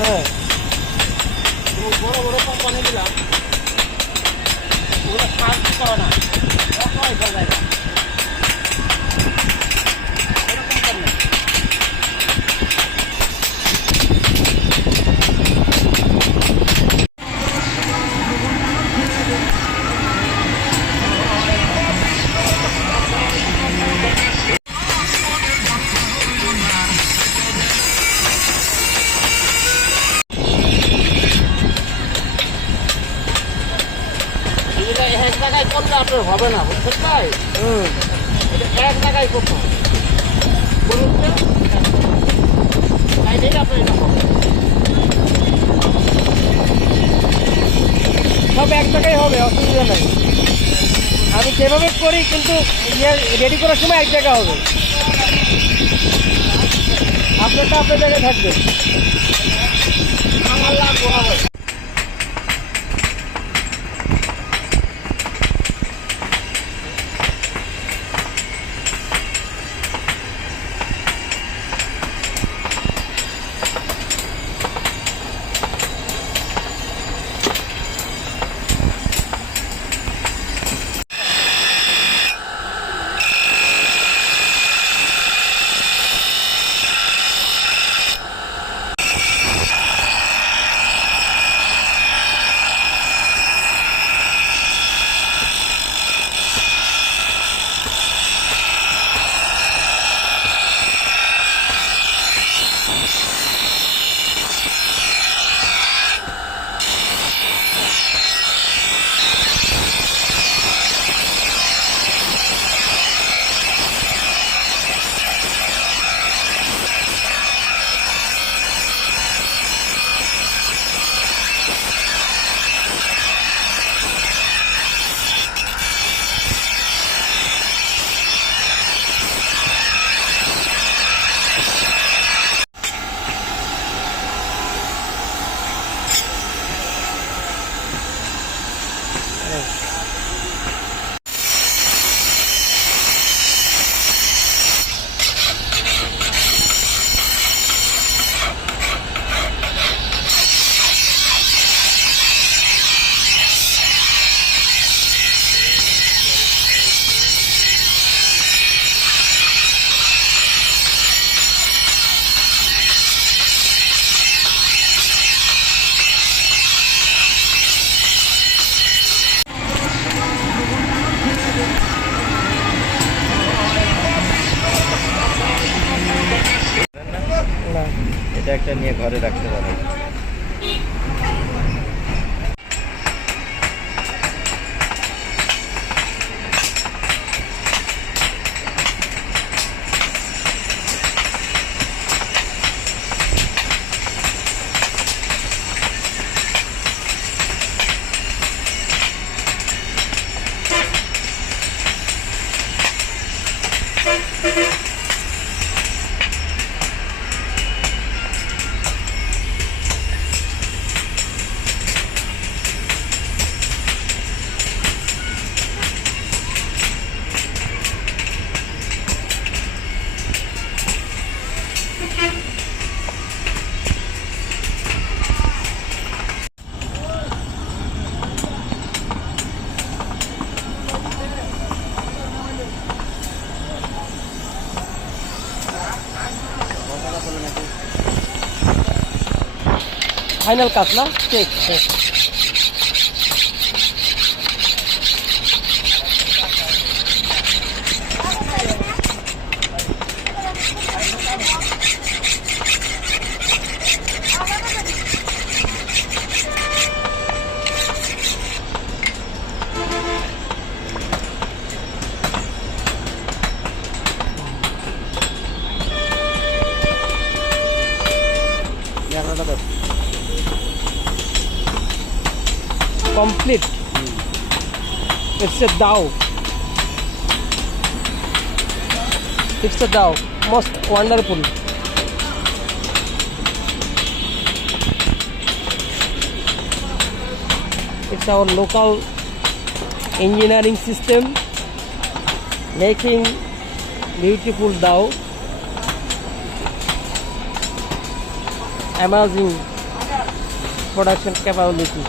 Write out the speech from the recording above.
হ্যাঁ, বড় বড় কোম্পানি দিলাম ওগুলো কাজ করে না, অসহায় জায়গা এরকম করে। এক জায়গায় করলে আপনার হবে না, বুঝছেন ভাই? এটা এক জায়গায় করতে হবে, বলুন তো, তাই দিলে আপনার এটা হবে। সব এক জায়গায় হবে, অসুবিধা নাই। আমি যেভাবে করি কিন্তু ইয়ে রেডি করার সময় এক জায়গা হবে, আপনারটা আপনার জায়গায় থাকবে। আমার লাগবো হবে। এটা একটা নিয়ে ঘরে রাখতে পারে। ফাইনাল কাজ না, ঠিক। Complete. It's a Dow. It's a Dow. Most wonderful. It's our local engineering system making beautiful Dow. Amazing production capability.